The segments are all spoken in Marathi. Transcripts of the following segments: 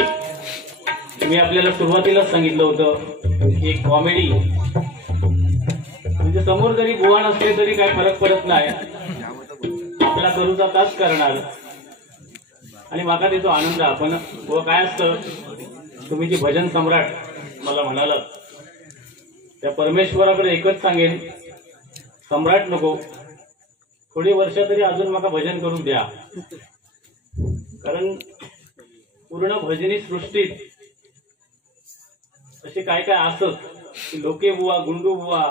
मी आपल्याला सुरुवातीलाच सांगितलं होतं की एक कॉमेडी म्हणजे समोर जरी बुवा नसले तरी काय फरक पडत नाही, आपला करूचा तास करणार आणि माका त्याचा आनंद. आपण व काय असतं, तुम्ही जे भजन सम्राट मला म्हणालात त्या परमेश्वराकडे एकच सांगेन, सम्राट नको, थोडी वर्ष तरी अजून माका भजन करून द्या. कारण पूर्ण भजनी सृष्टीत असे काय काय असत की लोके बुवा, गुंडू बुवा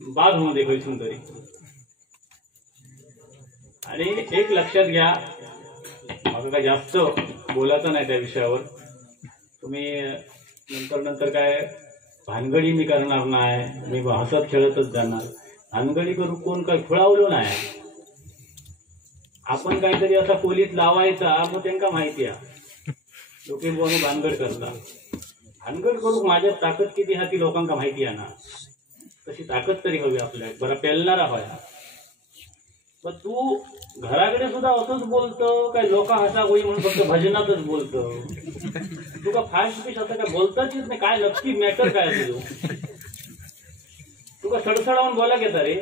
बाद होऊ दे खैसून तरी. आणि एक लक्षात घ्या, मला काय जास्त बोलायचं नाही त्या विषयावर. तुम्ही नंतर काय भानगडी मी करणार नाही, मी हसत खेळतच जाणार. भानगडी करू कोण काय खुळावलो नाही. आपण काहीतरी असा खोलीत लावायचा, मग त्यांना माहिती आहे लोके बुवा भानगड करता. भानगड करू माझ्यात ताकद किती हा ती लोकांना माहिती आहे ना. तशी ताकद तरी हवी आपल्या, बरा पेलणारा व्हाय. पण तू घराकडे सुद्धा असंच बोलतो काय, लोक हसा होई म्हणून फक्त भजनातच बोलतो. तुका फास्ट पीस आता काय बोलताच येत नाही. काय नक्की मॅटर काय असतो, तुका सडसडावून बोला घेता रे.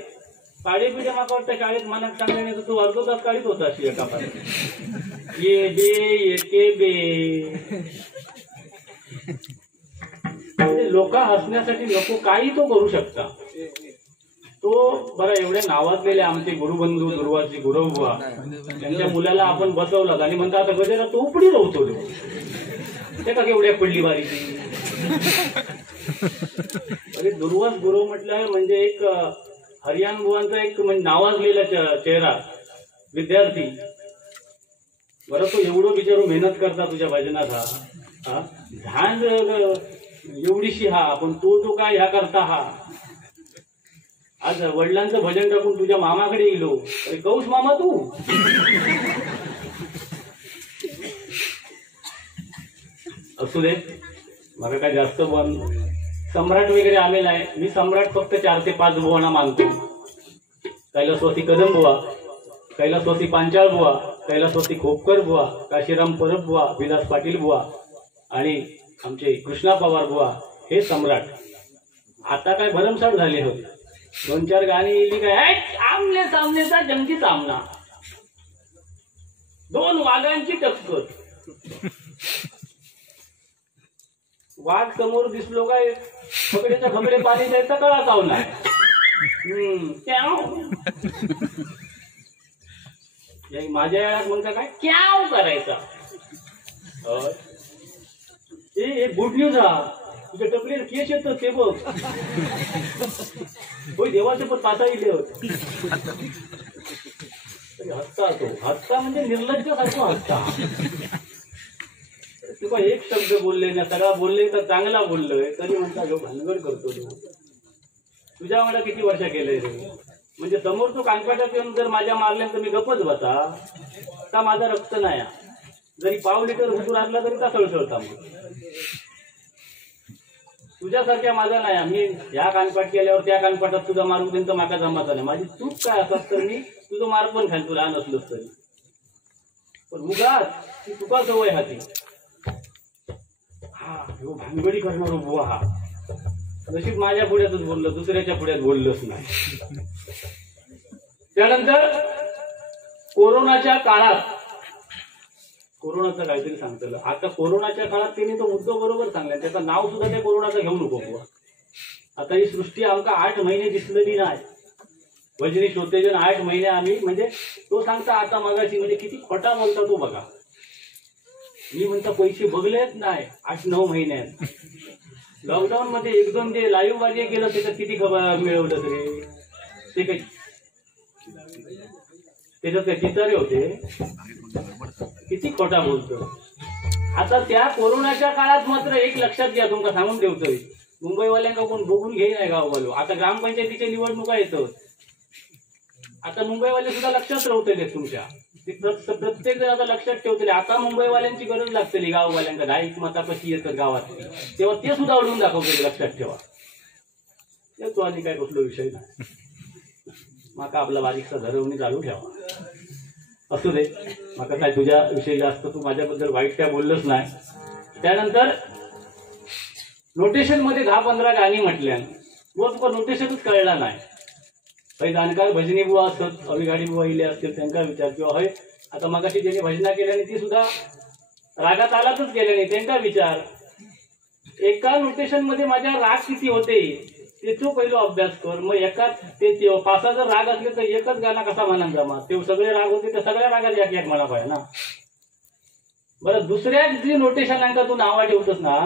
काळी पिढे माका वाटतं शाळेत मनात सांगले नाही तर तू अर्ध तास काढीत होता अशी एका पाण्यात. ये बे येते बे. लोक हसण्यासाठी नको काही तो करू शकता. तो बरं एवढे नावाजलेले आमचे गुरुबंधू दुर्वाची गुरुबुवा, त्यांच्या मुलाला आपण बसवलं आणि म्हणता आता गजेरा तो उपडी रवतो ते का केवढ्या पडली बारी. अरे दुर्वास गुरु म्हटलं म्हणजे एक हरियाण बुवांचा एक म्हणजे नावाजलेला चेहरा विद्यार्थी. बरं तो एवढं बिचारू मेहनत करता तुझ्या भजनात हा ध्यान एवढीशी हा, पण तो काय ह्या करता हा. आज वडिलांचं भजन टाकून तुझ्या मामाकडे गेलो. अरे कौश मामा तू. असू दे, मला काय जास्त बोल सम्राट वगैरे आम्ही नाही. मी सम्राट फक्त 4 ते 5 बुवांना मानतो. कैलासवासी कदम बुवा, कैलासवासी पांचाळ बुवा, कैलासवासी खोपकर बुवा, काशीराम परब बुवा, विलास पाटील बुवा आणि आमचे कृष्णा पवार बुवा हे सम्राट. आता काय भरमसाठ झाले होते. 2-4 गाणी येली काय आमने सामनेचा जंगी सामना, 2 वाघांची टक्कर. वाघ समोर दिसलो काय पकडेच्या खबरे पाणी द्यायचा कळा चावला. माझ्या वेळात म्हणता काय क्याव करायचा. एक गुड न्यूज हा, तुझ्या टपलेर केस येतं ते बघ. होय देवाचे पण पाता इले होते. हसता तो, हसता म्हणजे निर्लज्जासारखं हसता. तुका एक शब्द बोलले ना, सगळा बोलले तर चांगला बोललोय तरी म्हणता जो भानगड करतो तो. तुझ्या मला किती वर्ष केलंय रे. म्हणजे समोर तो कानपाटात येऊन जर माझ्या मारल्यानंतर मी गपच बसा का माझा रक्त नाही. जरी पाव लिटर हुजूर आणला तरी का सळसळता. मग तुझ्यासारख्या माझा नाही. मी या कानपाट केल्यावर त्या कानपाटात तुझा मारून देईन तर माका जमाचा नाही. माझी चूक काय असतात तर मी तुझं मार पण खाईन, तू लहान असलोस तरी. पण मुगात ती तुका सवय हाती. हा भानगडी करणार बुवा हा. नशीब माझ्या पुढ्यातच बोललो, दुसऱ्याच्या पुढ्यात बोललोच नाही. त्यानंतर कोरोनाच्या काळात, कोरोनाचं काहीतरी सांगतो आता. कोरोनाच्या काळात त्यांनी तो मुद्दा बरोबर सांगला. त्याचं नाव सुद्धा त्या कोरोनाचं घेऊ नको बुवा. आता ही सृष्टी आमका 8 महिने दिसलेली नाही. भजनी श्रोतेजन 8 महिने आम्ही म्हणजे तो सांगता आता मगाशी म्हणजे किती खोटा बोलता तो बघा. मी म्हणता पैसे बघलेच नाही 8-9 महिन्यात. लॉकडाऊन मध्ये 1-2 जे लाईव्ह वाजे केलं त्याच्यात किती खबर मिळवलं रे. ते काही त्याच्यात काही चितारे होते. किती खोटा बोलतो. आता त्या कोरोनाच्या काळात मात्र एक लक्षात घ्या, तुमका सांगून ठेवतोय. मुंबईवाल्यांका कोण बघून घेई नाही गाववालो. आता ग्रामपंचायतीच्या निवडणुका येतात. आता मुंबईवाले सुद्धा लक्षात ठेवतले तुमच्या. प्रत्येक जण आता लक्षात ठेवतले. आता मुंबईवाल्यांची गरज लागतली गाववाल्यांका. 10 मता कशी येतात गावात तेव्हा ते सुद्धा ओढून दाखवते. लक्षात ठेवा. तो आणि काय कुठला विषय नाही. माका आपला बारीकसा धरवणी चालू ठेवा. असू दे. मला काय तुझ्या विषयी जास्त तू माझ्याबद्दल वाईट काय बोललोच नाही. त्यानंतर नोटेशन मध्ये 10-15 गाणी म्हटल्या, बुवा तुका नोटेशनच कळला नाही. काही जाणकार भजनी बुवा असत, अविगाडी बुवा इले असतील त्यांना विचार, किंवा हय आता मगाशी ज्यांनी भजना केल्याने ती सुद्धा रागात आलातच गेल्याने त्यांना विचार. एका नोटेशन मध्ये माझ्या राग किती होते त्याचा पहिला अभ्यास कर. मग एकाच ते 5 जर राग असले तर एकच गाणं कसा म्हणान जमा. ते सगळे राग होते तर सगळ्या रागात एक एक म्हणा पाहिजे ना. बरं दुसऱ्या जी नोटेशनांका तू नावा ठेवतोस ना,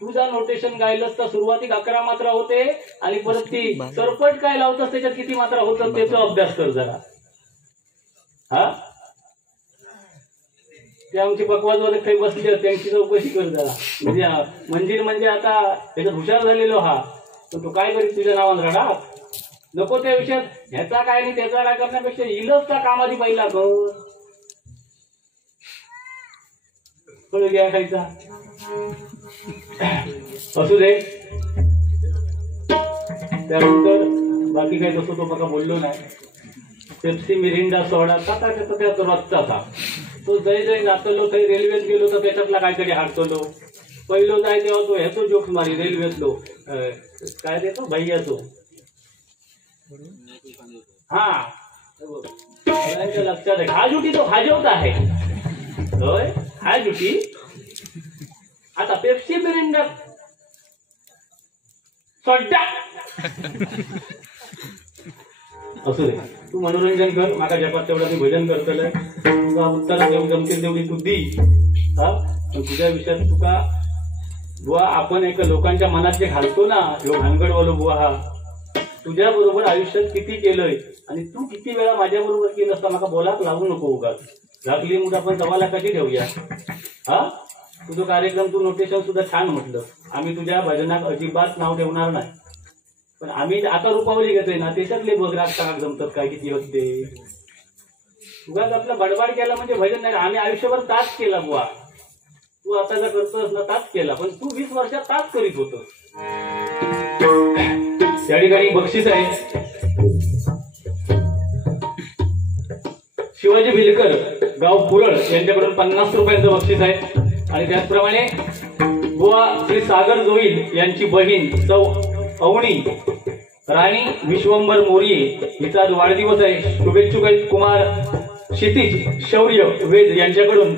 तुझा नोटेशन गायलंस तर सुरुवातीक 11 मात्रा होते आणि परत ती सरपट काय लावतस त्याच्यात किती मात्रा होतं त्याचा अभ्यास कर जरा. हा ते आमची पकवाजवाले काही बसले त्यांची चौकशी कर जरा. म्हणजे मंजिर म्हणजे आता त्याच्यात हुशार झालेलो हा, पण तो काय करीत तुझ्या नावान रडा नको. त्या विषयात ह्याचा काय नाही त्याचा काय करण्यापेक्षा इलच त्या कामाची पहिला कर. कळू घ्या खायचा असू दे. त्यानंतर बाकी काही तसं तो बघा बोललो नाही. पेप्सी मिरिंडा सोडा का रस्ता था तो जय जय नाचलो. काही रेल्वेत गेलो तर त्याच्यातला काहीतरी हाकतलो. पहिलो जाय तेव्हा तो ह्याचो जोक्स मारी रेल्वेतलो काय देतो भैयाचो. हा लक्षात आहे. हा जुटी तो खाजवत आहे होय. हा जुटी आता पेप्सी मिरिंडा सोडा असू दे. तू मनोरंजन कर. माका जपात तेवढा मी भजन करतलंय. तुला उत्तर जमतील तेवढी तू दी. हा तुझ्या विषयात तुका बुवा आपण एक लोकांच्या मनात जे घालतो ना किंवा भानगडवालो बुवा हा तुझ्या बरोबर आयुष्यात किती केलंय आणि तू किती वेळा माझ्या बरोबर केलं असता. माका बोलाक लागू नको उगाच. लागली मग आपण सवाला कधी ठेवूया. हा तुझं कार्यक्रम तू नोटेशन सुद्धा छान म्हटलं. आम्ही तुझ्या भजनात अजिबात नाव ठेवणार नाही. पण आम्ही आता रूपावली घेतोय ना त्याच्यातले बघ राग टाक जमतात काय किती होते. उगाच आपला बडबड केला म्हणजे भजन नाही. आम्ही आयुष्यभर ताच केला बुवा. तू आता जर करतोस ना ताच केला, पण तू 20 वर्षात ताच करीत होतोस. त्या ठिकाणी बक्षीस आहे. शिवाजी भिलकर गाव पुरळ यांच्याकडून 50 रुपयांचं बक्षीस आहे. आणि त्याचप्रमाणे बुवा श्री सागर जोईल यांची बहीण सौ अवणी राणी विश्वंभर मोर्ये हिचा आज वाढदिवस आहे. शुभेच्छुक आहेत कुमार क्षितिज शौर्य वेद यांच्याकडून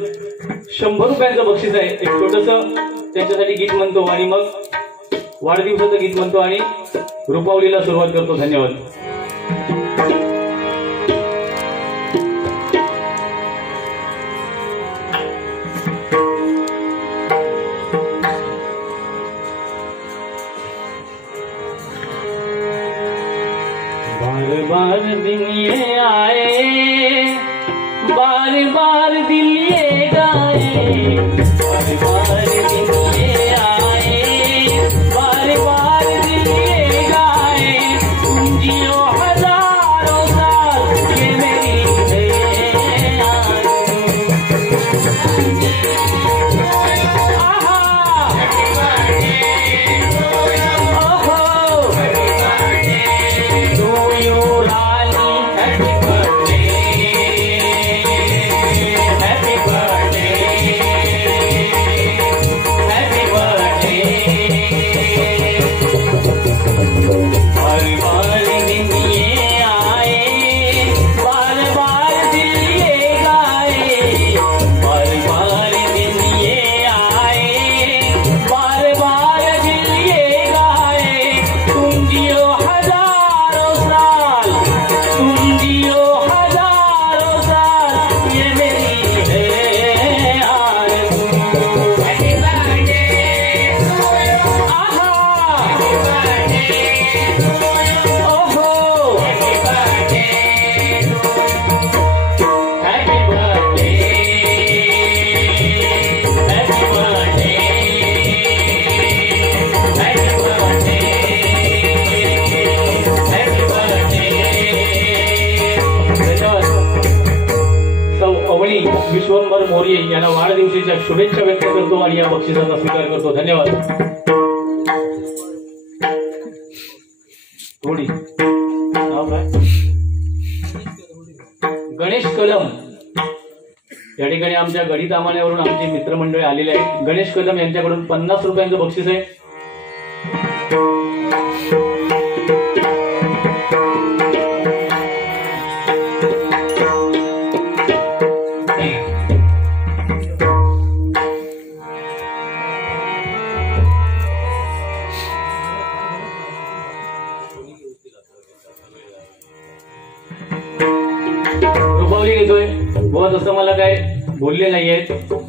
100 रुपयांचं बक्षीस आहे. एक छोटस त्यांच्यासाठी गीत म्हणतो आणि मग वाढदिवसाचं गीत म्हणतो आणि रूपावलीला सुरुवात करतो. धन्यवाद. बार बार दिन ये आए, बार बार दिल ये गाए, बार बार दिन ये आए, बार बार दिल ये गाए, तुम जियो हजारों साल ये मेरी विश्वंभर मोर्ये यांना वाढदिवसाच्या शुभेच्छा व्यक्त करतो आणि या बक्षिसाचा स्वीकार करतो. धन्यवाद. थोडी नाव काय गणेश कलम या ठिकाणी आमच्या गडी तामाण्यावरून आमचे मित्रमंडळी आलेले आहेत. गणेश कदम यांच्याकडून 50 रुपयांचं बक्षीस आहे. रुपावली घेतोय बुवा, तसं मला काय बोलले नाहीये.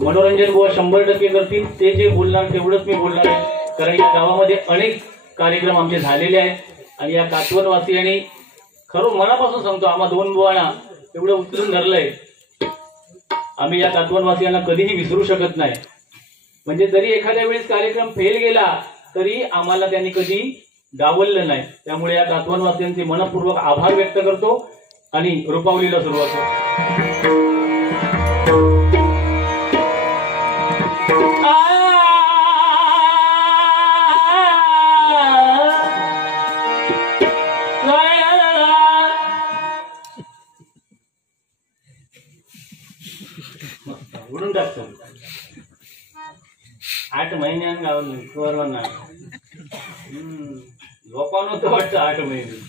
मनोरंजन बुवा 100% करतील. ते जे बोलणार तेवढंच मी बोलणार आहे, कारण या गावामध्ये अनेक कार्यक्रम आमचे झालेले आहेत. आणि या कातवनवासियांनी खरं मनापासून सांगतो, आम्हा 2 बुवांना एवढं उचलून धरलंय. आम्ही या कातवनवासियांना कधीही विसरू शकत नाही. म्हणजे जरी एखाद्या वेळेस कार्यक्रम फेल गेला तरी आम्हाला त्यांनी कधी डावललं नाही. त्यामुळे या कातवनवासियांचे मनपूर्वक आभार व्यक्त करतो आणि रुपावलीला सुरुवात करतो. उडून टाकतो 8 महिन्यान गावना झोपान होतं वाटतं 8 महिने.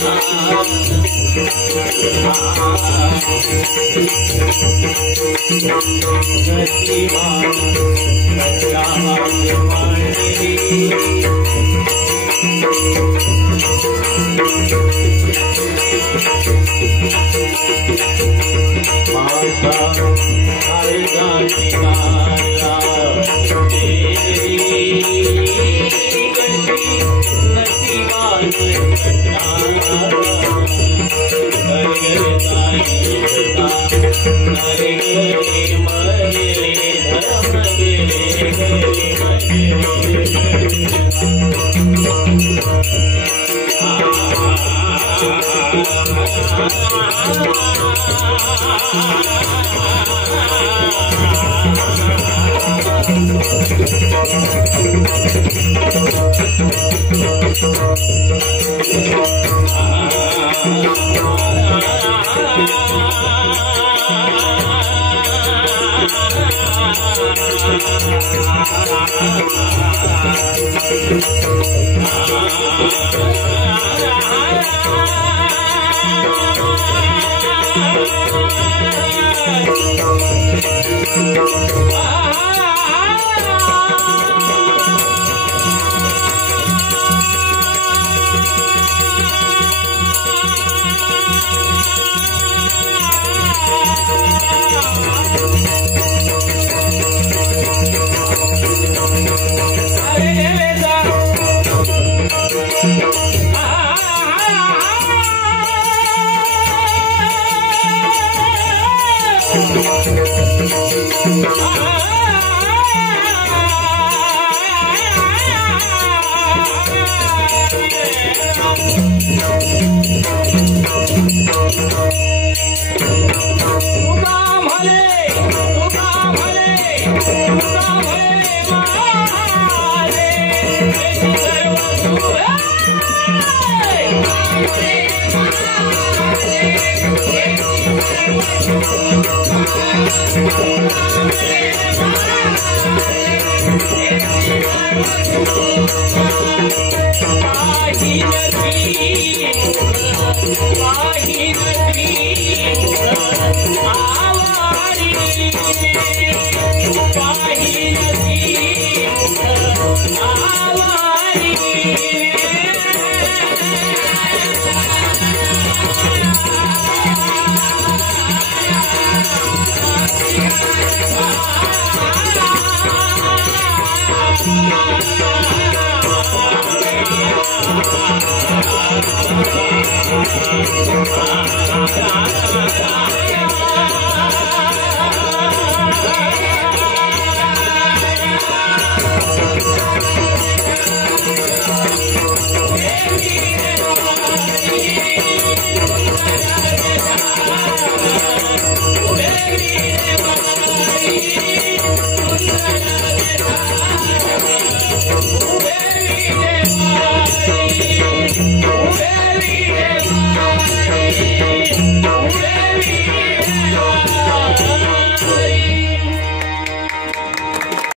Very